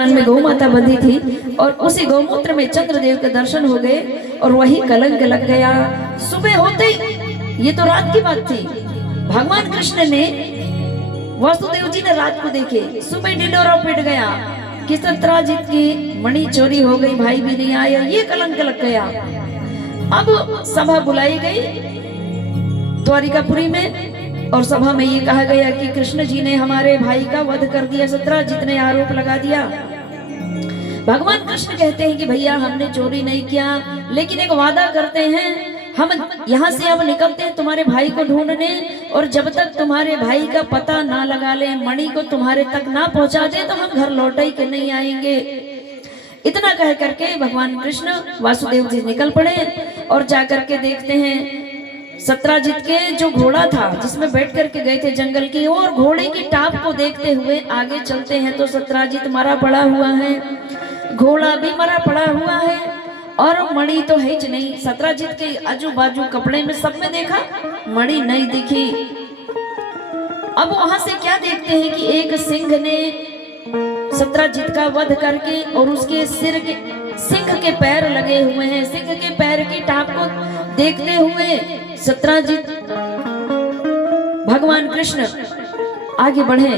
स्थान में गौ माता बंधी थी और उसी गौमूत्र में चंद्रदेव के दर्शन हो गए और वही कलंक लग गया। सुबह होते ही, ये तो रात की बात थी, भगवान कृष्ण ने, वासुदेव जी ने रात को देखे, सुबह ढिंढोरा पिट गया कि सत्राजित की मणि चोरी हो गई, भाई भी नहीं आया, ये कलंक लग गया। अब सभा बुलाई गई द्वारिकापुरी में और सभा में ये कहा गया कि कृष्ण जी ने हमारे भाई का वध कर दिया, सत्राजित ने आरोप लगा दिया। भगवान कृष्ण कहते हैं कि भैया हमने चोरी नहीं किया, लेकिन एक वादा करते हैं, हम यहाँ से अब निकलते हैं तुम्हारे भाई को ढूंढने, और जब तक तुम्हारे भाई का पता ना लगा ले, मणि को तुम्हारे तक ना पहुंचा दे, तो हम घर लौट ही के नहीं आएंगे। इतना कह करके भगवान कृष्ण वासुदेव जी निकल पड़े और जाकर के देखते हैं सत्राजित के जो घोड़ा था जिसमें बैठ करके गए थे जंगल की ओर, घोड़े की टाप को देखते हुए आगे चलते हैं तो सत्राजित मरा पड़ा हुआ है, घोड़ा भी मरा पड़ा हुआ है और मणि तो है ही नहीं। सत्राजित के आजू बाजू कपड़े में सब में देखा, मणि नहीं दिखी। अब वहां से क्या देखते हैं कि एक सिंह ने सत्राजित का वध करके और उसके सिंह के पैर लगे हुए हैं, सिंह के पैर की टाप को देखते हुए सत्राजित भगवान कृष्ण आगे बढ़े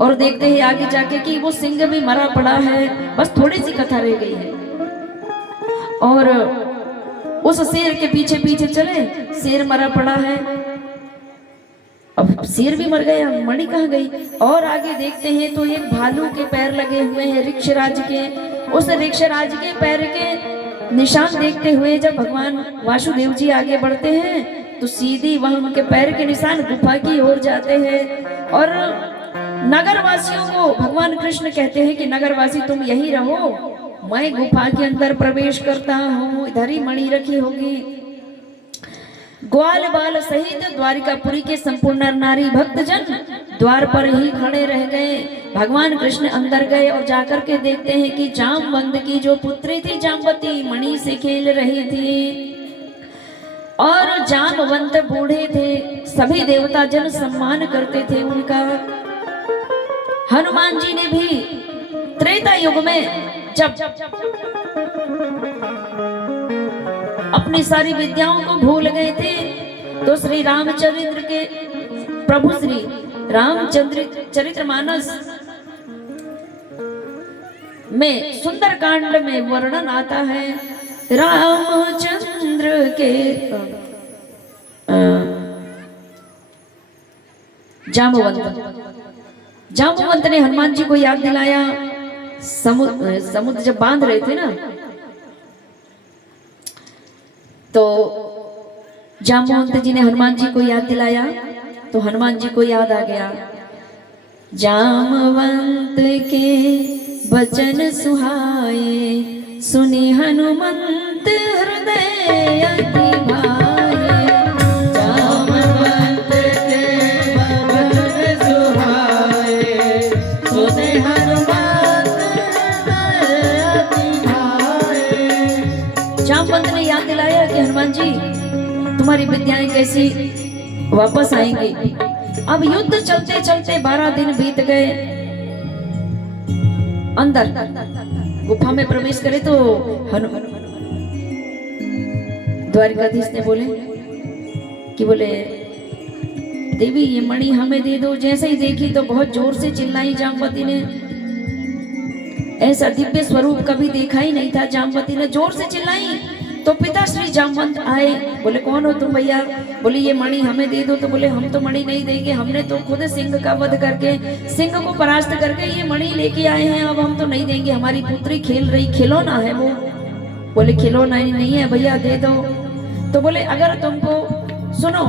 और देखते हैं आगे जाके कि वो सिंह भी मरा पड़ा है, बस थोड़ी सी कथा रह गई है। और उस शेर के पीछे पीछे चले, शेर मरा पड़ा है, अब शेर भी मर गया, मणि कहाँ गई। और आगे देखते हैं तो एक भालू के पैर लगे हुए हैं ऋक्षराज के, उस ऋक्षराज के पैर के निशान देखते हुए जब भगवान वासुदेव जी आगे बढ़ते हैं तो सीधी वहां उनके पैर के निशान गुफा की ओर जाते हैं। और नगरवासियों को भगवान कृष्ण कहते हैं कि नगरवासी तुम यहीं रहो, मैं गुफा के अंदर प्रवेश करता हूँ, इधर ही मणि रखी होगी। ग्वाल बाल सहित द्वारिकापुरी के संपूर्ण नर नारी भक्तजन द्वार पर ही खड़े रह गए। भगवान कृष्ण अंदर गए और जाकर के देखते हैं कि जामवंत की जो पुत्री थी जामवती मणि से खेल रही थी और जामवंत बूढ़े थे, सभी देवता जन सम्मान करते थे उनका। हनुमान जी ने भी त्रेता युग में जब अपनी सारी विद्याओं को भूल गए थे तो श्री रामचरित्र के प्रभु श्री रामचंद्र चरितमानस में सुंदरकांड में वर्णन आता है रामचंद्र के जामवंत ने हनुमान जी को याद दिलाया। समुद्र जब बांध रहे थे ना तो जामवंत जी ने हनुमान जी को याद दिलाया तो हनुमान जी को याद आ गया, जामवंत के वचन सुहाए सुनी हनुमंत हृदय अति भाए। जामवंत के वचन सुहाए सुनी हनुमंत हृदय अति भाए। जामवंत ने याद दिलाया कि हनुमान जी तुम्हारी विद्याएं कैसी वापस आएंगी। अब युद्ध चलते चलते 12 दिन बीत गए। अंदर गुफा में प्रवेश करे तो द्वारिकाधीश ने बोले देवी ये मणि हमें दे दो। जैसे ही देखी तो बहुत जोर से चिल्लाई जामवती ने, ऐसा दिव्य स्वरूप कभी देखा ही नहीं था। जामवती ने जोर से चिल्लाई तो पिता श्री जामवंत आए, बोले कौन हो तुम भैया? बोले ये मणि हमें दे दो। तो बोले हम तो मणि नहीं देंगे, हमने तो खुद सिंह का वध करके सिंह को परास्त करके ये मणि लेके आए हैं, अब हम तो नहीं देंगे। हमारी पुत्री खेल रही, खिलौना है वो। बोले खिलौना नहीं है भैया, दे दो। तो बोले अगर तुमको सुनो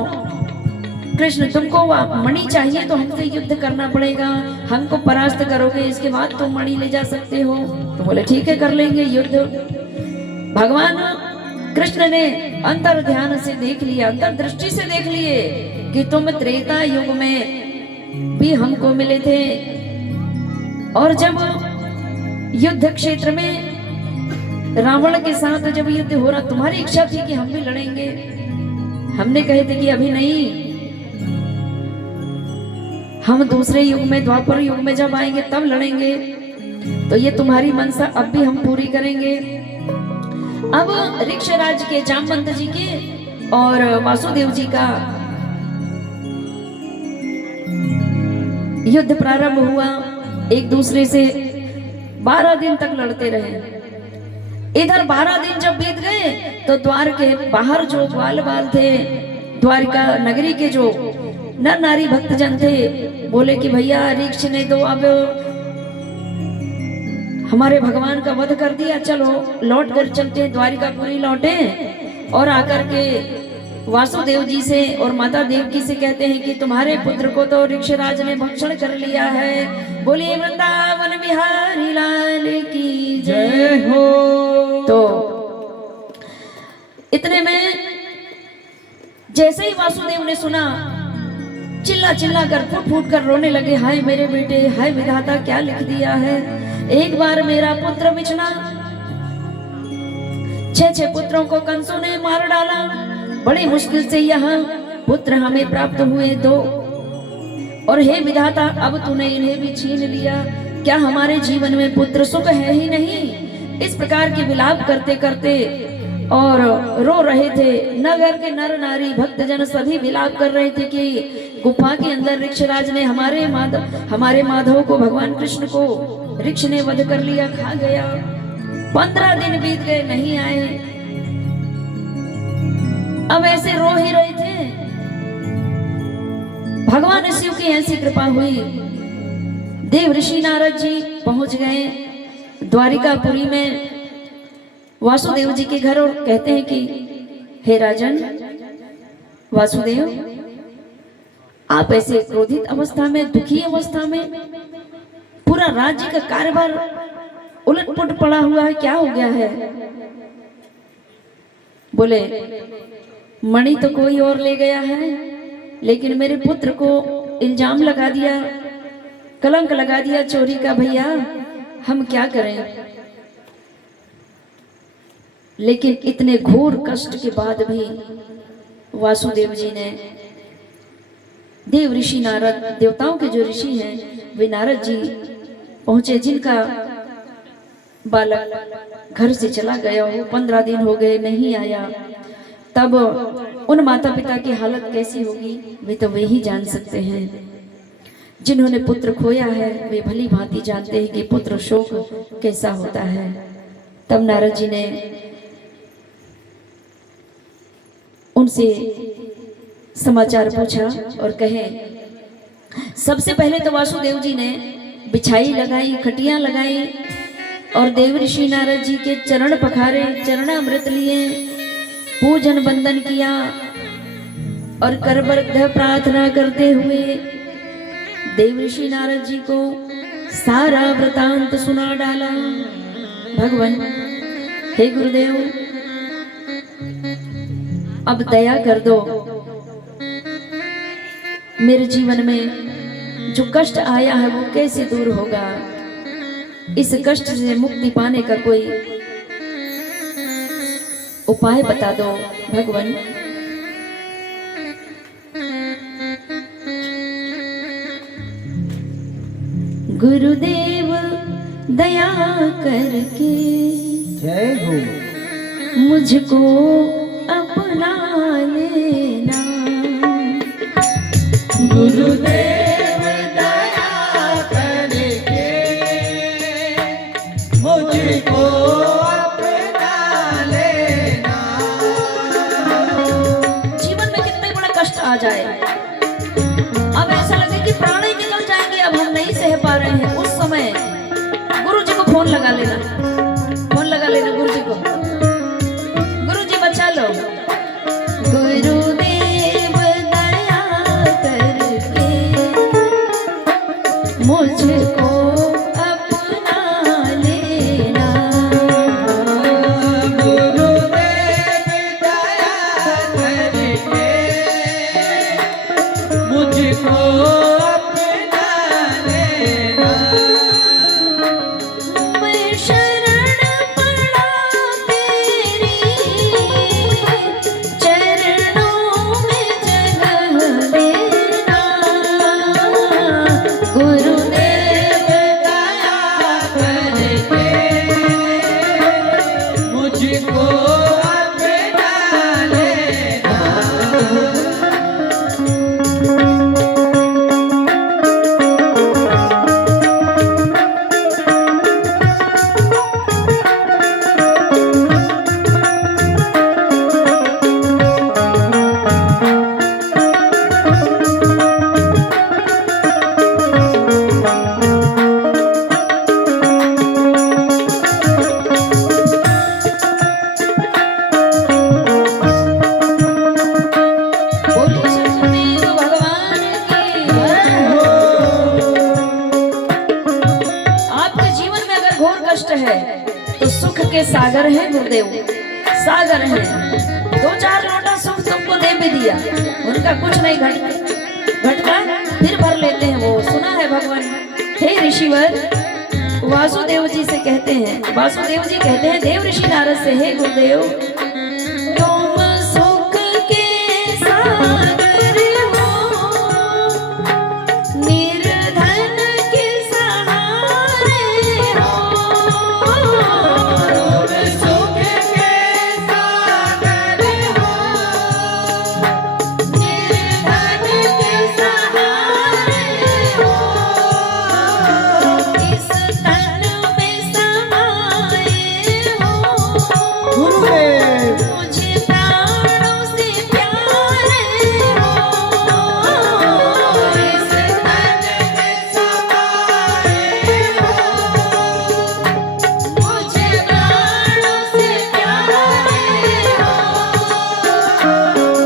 कृष्ण तुमको मणि चाहिए तो हमसे युद्ध करना पड़ेगा, हमको परास्त करोगे इसके बाद तुम मणि ले जा सकते हो। तो बोले ठीक है कर लेंगे युद्ध। भगवान कृष्ण ने अंतर ध्यान से देख लिया, अंतर दृष्टि से देख लिए कि तुम त्रेता युग में भी हमको मिले थे और जब युद्ध क्षेत्र में रावण के साथ जब युद्ध हो रहा तुम्हारी इच्छा थी कि हम भी लड़ेंगे, हमने कहे थे कि अभी नहीं, हम दूसरे युग में द्वापर युग में जब आएंगे तब लड़ेंगे। तो ये तुम्हारी मनसा अब भी हम पूरी करेंगे। अब ऋक्षराज के जामवंत जी के और वासुदेव जी का युद्ध प्रारंभ हुआ। एक दूसरे से 12 दिन तक लड़ते रहे। इधर 12 दिन जब बीत गए तो द्वार के बाहर जो ग्वाल बाल थे, द्वारिका नगरी के जो नर नारी भक्तजन थे, बोले कि भैया ऋक्ष ने तो अब हमारे भगवान का वध कर दिया, चलो लौट कर चलते हैं, द्वारिकापुरी लौटे और आकर के वासुदेव जी से और माता देवकी से कहते हैं कि तुम्हारे पुत्र को तो ऋक्षराज ने भक्षण कर लिया है। बोलिए वृंदावन बिहारी लाल की जय हो। तो इतने में जैसे ही वासुदेव ने सुना, चिल्ला चिल्ला कर फूट फूट कर रोने लगे, हाय मेरे बेटे, हाय विधाता क्या लिख दिया है, एक बार मेरा पुत्र बिछड़ा, 6 पुत्रों को कंसों ने मार डाला, बड़ी मुश्किल से यहाँ पुत्र हमें प्राप्त हुए 2, और हे विधाता अब तूने इन्हें भी छीन लिया, क्या हमारे जीवन में पुत्र सुख है ही नहीं। इस प्रकार की विलाप करते करते और रो रहे थे। नगर के नर नारी भक्तजन सभी विलाप कर रहे थे कि गुफा के अंदर ऋक्षराज ने हमारे माधव को, भगवान कृष्ण को ऋक्ष ने वध कर लिया, खा गया। 15 दिन बीत गए, नहीं आए। अब ऐसे रो ही रहे थे। भगवान शिव की ऐसी कृपा हुई, देव ऋषि नारद जी पहुंच गए द्वारिकापुरी में वासुदेव जी के घर और कहते हैं कि हे राजन वासुदेव, आप ऐसे क्रोधित अवस्था में, दुखी अवस्था में, पूरा राज्य का कार्यभार उलटपुलट पड़ा हुआ है, क्या हो गया है। बोले मणि तो कोई और ले गया है, लेकिन मेरे पुत्र को इल्जाम लगा दिया, कलंक लगा दिया चोरी का, भैया हम क्या करें। लेकिन इतने घोर कष्ट के बाद भी वासुदेव जी ने, देव ऋषि नारद, देवताओं के जो ऋषि हैं वे नारद जी पहुंचे, जिनका बालक घर से चला गया हो, 15 दिन हो गए नहीं आया। तब उन माता पिता की हालत कैसी होगी वे तो वे ही जान सकते हैं। जिन्होंने पुत्र खोया है वे भली भांति जानते हैं कि पुत्र शोक कैसा होता है। तब नारद जी ने उनसे समाचार पूछा और कहे, सबसे पहले तो वासुदेव जी ने बिछाई लगाई, खटियां लगाई और देव ऋषि नारद जी के चरण पखारे, चरणामृत लिए, पूजन वंदन किया और करबद्ध प्रार्थना करते हुए देव ऋषि नारद जी को सारा वृतांत सुना डाला। भगवान हे गुरुदेव, अब दया कर दो, मेरे जीवन में जो कष्ट आया है वो कैसे दूर होगा, इस कष्ट से मुक्ति पाने का कोई उपाय बता दो भगवान। गुरुदेव दया करके जय हो मुझको अपना लेना। गुरुदेव दया करके मुझको अपना लेना। जीवन में कितने बड़ा कष्ट आ जाए, अब ऐसा लगे कि प्राण ही निकल जाएंगे, अब हम नहीं सह पा रहे हैं, उस समय गुरु जी को फोन लगा लेना, फोन लगा लेना गुरु जी को, गुरु जी बचा लो। गुरुदेव दया करके मुझको अपना लेना। गुरुदेव दया करके मुझको अपना लेना। मैं शरण कष्ट है तो सुख के सागर है गुरुदेव, सागर है। 2-4 लोटा सुख तुमको दे भी दिया, उनका कुछ नहीं घटता, फिर भर लेते हैं वो। सुना है भगवान हे ऋषिवर वासुदेव जी से कहते हैं, वासुदेव जी कहते हैं देव ऋषि नारद से, हे गुरुदेव तुम सुख के सागर हो, निर्धन के सहारे हो। तुम सुख के सागर हो, निर्धन के सहारे हो। इस तन में समाये हो, गुरुदेव मुझे प्राणों से प्यारे हो। इस तन में समाये हो, मुझे प्राणों से प्यारे हो।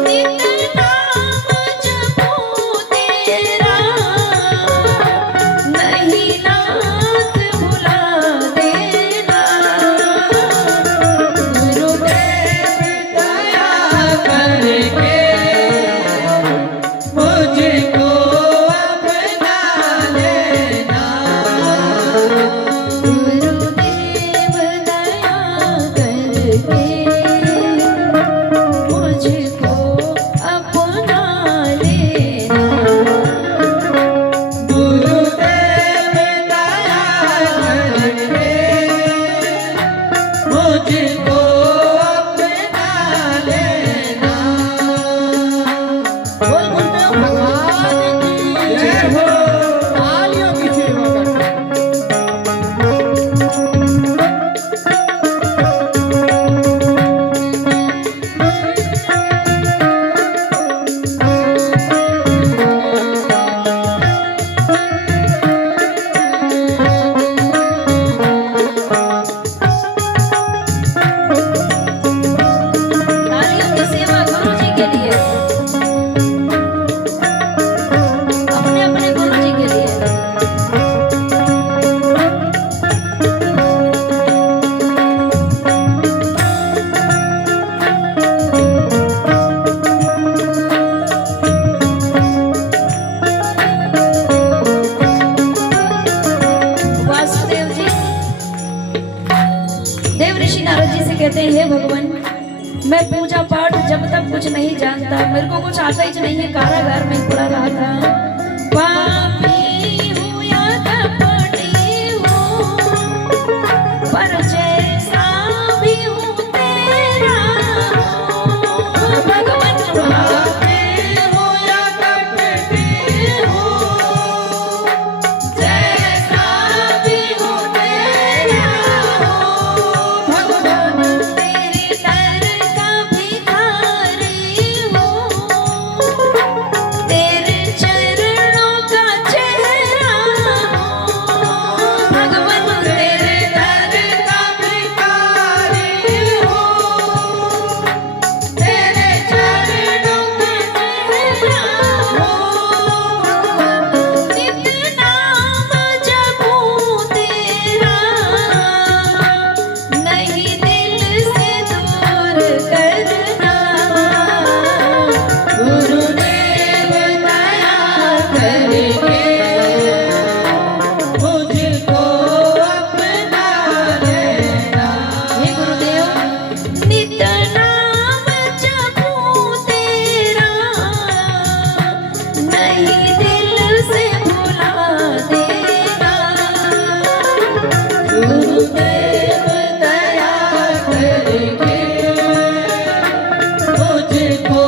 नित नाम जपूं तेरा, नहीं नाथ भुला देना। गुरुदेव दया करके मुझको अपना लेना। गुरुदेव दया करके मुझको अपना लेना। गुरुदेव दया करके मुझको अपना लेना। बोल गुरुदेव भगवान की जय हो। तालियों की सेवा करते हैं। तालियों की सेवा गुरु जी के लिए, अपने अपने गुरु जी के लिए। वासुदेव जी देव ऋषि नारद जी से कहते हैं हे भगवान मैं पूजा पाठ जब तक कुछ नहीं जानता, मेरे को कुछ आता ही नहीं है, कारागार में पड़ा रहा था। पापी हूँ या कपटी हूँ, पर जैसा भी हूँ तेरा हूँ। भगवान पापी हूँ या कपटी हूँ, जैसा भी हूँ तेरा हूँ। भगवान तेरे दर का भिखारी हूँ, तेरे चरणों का चेहरा हूँ। भगवान तेरे दर का भिखारी हूँ, तेरे चरणों का चेहरा हूँ। नित नाम जपूं तेरा, नहीं दिल से दूर करना। गुरुदेव दया करके मुझको अपना लेना। हे गुरुदेव नित नाम जपूं तेरा, नहीं दिल से भुला देना। गुरुदेव दया करके मुझको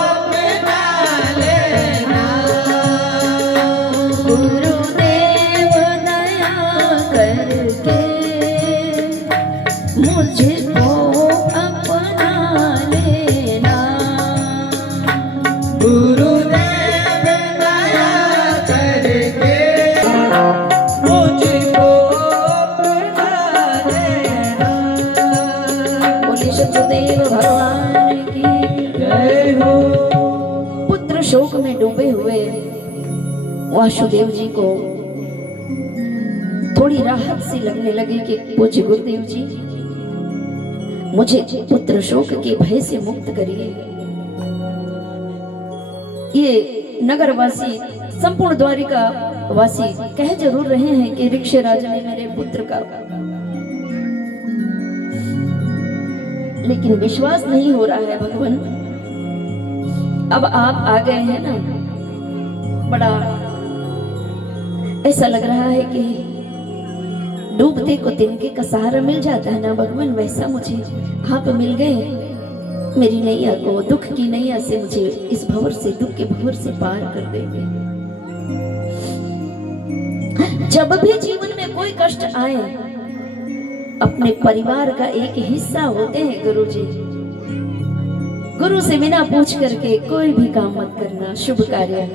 अपना लेना। गुरुदेव दया करके मुझको अपना लेना। गुरुदेव दया करके मुझको अपना लेना। बोलिए सतगुरुदेव भगवान की जय हो। पुत्र शोक में डूबे हुए वासुदेव जी को थोड़ी थोड़ी राहत सी लगने लगी कि पूज्य गुरुदेव जी मुझे पुत्र शोक के भय से मुक्त करिए। ये नगरवासी संपूर्ण द्वारिका वासी कह जरूर रहे हैं कि ऋक्ष राजा ने मेरे पुत्र का, लेकिन विश्वास नहीं हो रहा है भगवान। अब आप आ गए हैं ना, बड़ा ऐसा लग रहा है कि डूबते को तिनके का सहारा मिल जाता है ना भगवान, वैसा मुझे आप मिल गए। मेरी नैया को, दुख की नैया से मुझे इस भंवर से, दुख के भंवर से पार कर देंगे। जब भी जीवन में कोई कष्ट आए, अपने परिवार का एक हिस्सा होते हैं गुरुजी। गुरु से बिना पूछ करके कोई भी काम मत करना, शुभ कार्य।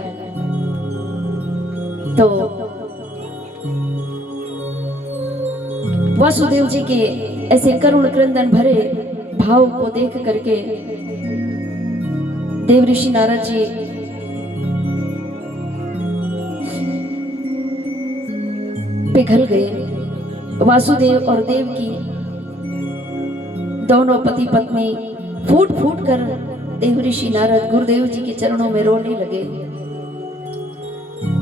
तो वासुदेव जी के ऐसे करुण क्रंदन भरे भाव को देख करके देव ऋषि नारद जी पिघल गए। वासुदेव और देवकी दोनों पति पत्नी फूट फूट कर देव ऋषि नारद गुरुदेव जी के चरणों में रोने लगे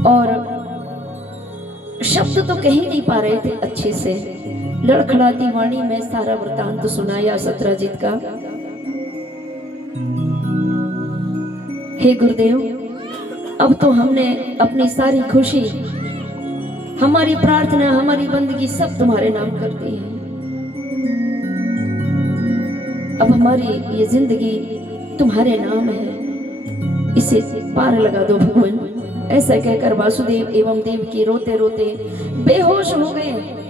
और शब्द तो कह ही नहीं पा रहे थे अच्छे से। लड़खड़ाती वाणी में सारा वृतांत सुनाया सत्राजित का। हे गुरुदेव, अब तो हमने अपनी सारी खुशी, हमारी प्रार्थना, हमारी बंदगी सब तुम्हारे नाम कर दी है। अब हमारी ये जिंदगी तुम्हारे नाम है, इसे पार लगा दो भगवान। ऐसा कहकर वासुदेव एवं देवकी रोते रोते बेहोश हो गए।